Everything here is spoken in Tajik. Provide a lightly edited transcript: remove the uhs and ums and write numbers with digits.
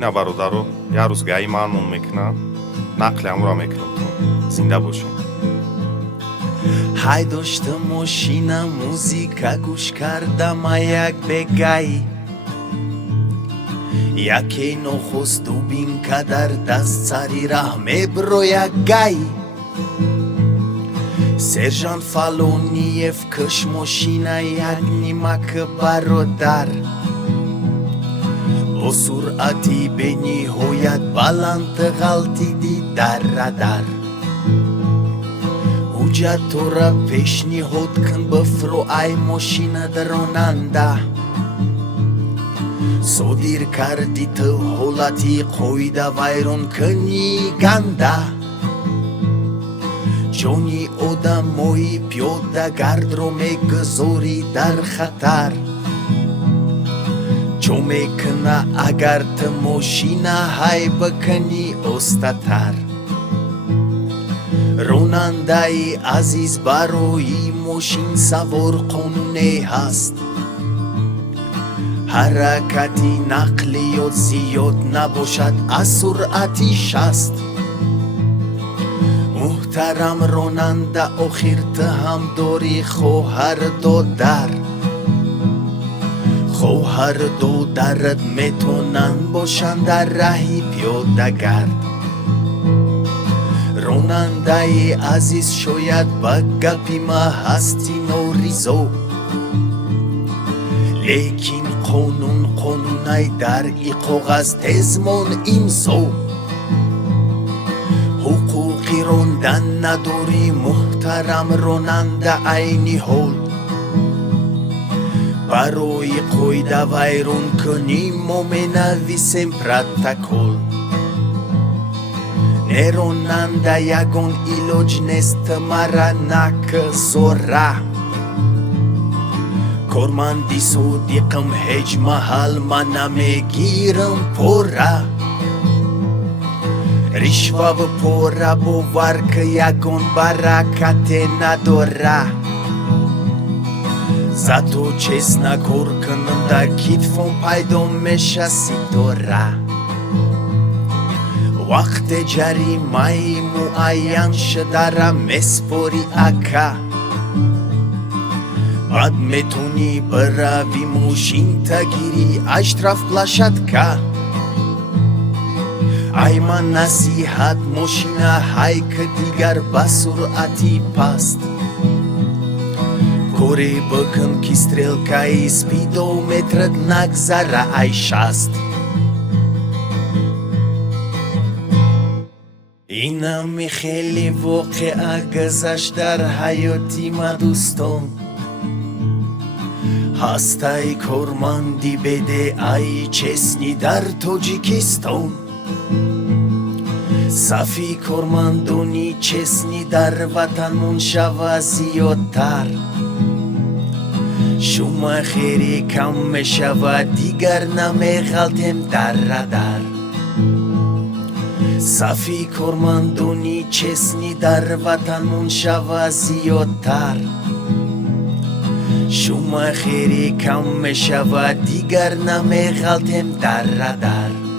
ина бародаро, як рӯз гаи маъмул мекунад, нақли ҳамро мекунам то зинда бошем. ҳай дошта мошина музика гӯш кардам як бегаи яке нохост дубин кадар даст сари раҳ меброяк гай сержант Фалониев каш мошина як нимак бародар бо суръати бениҳоят баланд ғалтиди дар радар ҳуҷҷатора пешниҳод кун бифро ай мошинат ронанда содир карди ту ҳолати қоида вайрон кунӣ ганда ҷони одамои пиёдагардро мегузорӣ дар хатар чо мекуна агар ту мошина ҳай бикунӣ остатар ронандаи азиз барои мошин савор қонуне ҳаст ҳаракати нақлиёт зиёд набошад аз суръати 60 муҳтарам ронанда охир ту ҳам дорӣ хоҳар додарат метонанд бошанд дар раҳи пиёдагард ронандаи азиз шояд ба гапи ма ҳастӣ норизо лекин қонунай дар иқоғаз тезмон имзо ҳуқуқи рондан надорӣ муҳтарам ронанда айни ҳол барои қоида вайрон кунӣ мо менависем протокол неронанда ягон илоҷ нест мара накзора корманди содиқам ҳеҷ маҳал ма намегирам пора ришваву пора бовар ки ягон баракате надора зато честна кор кунам дар китфон пайдо меша ситора вақте ҷаримаи муайян шудара меспори ака баъд метонӣ биравӣ мошинта гирӣ аштрафплашадка ай ман насиҳат мошина ҳай ки дигар ба суръати паст коре бикун ки стрелкаи спидометрат нагзара ай 60 инами хеле воқеа гузашт дар ҳаёти ма дӯстон ҳастаи корманди бедеаи честнӣ дар тоҷикистон сафи кормандони честнӣ дар ватанмон шава зиёдтар шумахери кам мешавад дигар намеғалтем дар радар сафи кормандони честнӣ дар ватанмон шава зиёдтар шумахери кам мешавад дигар намеғалтем дар радар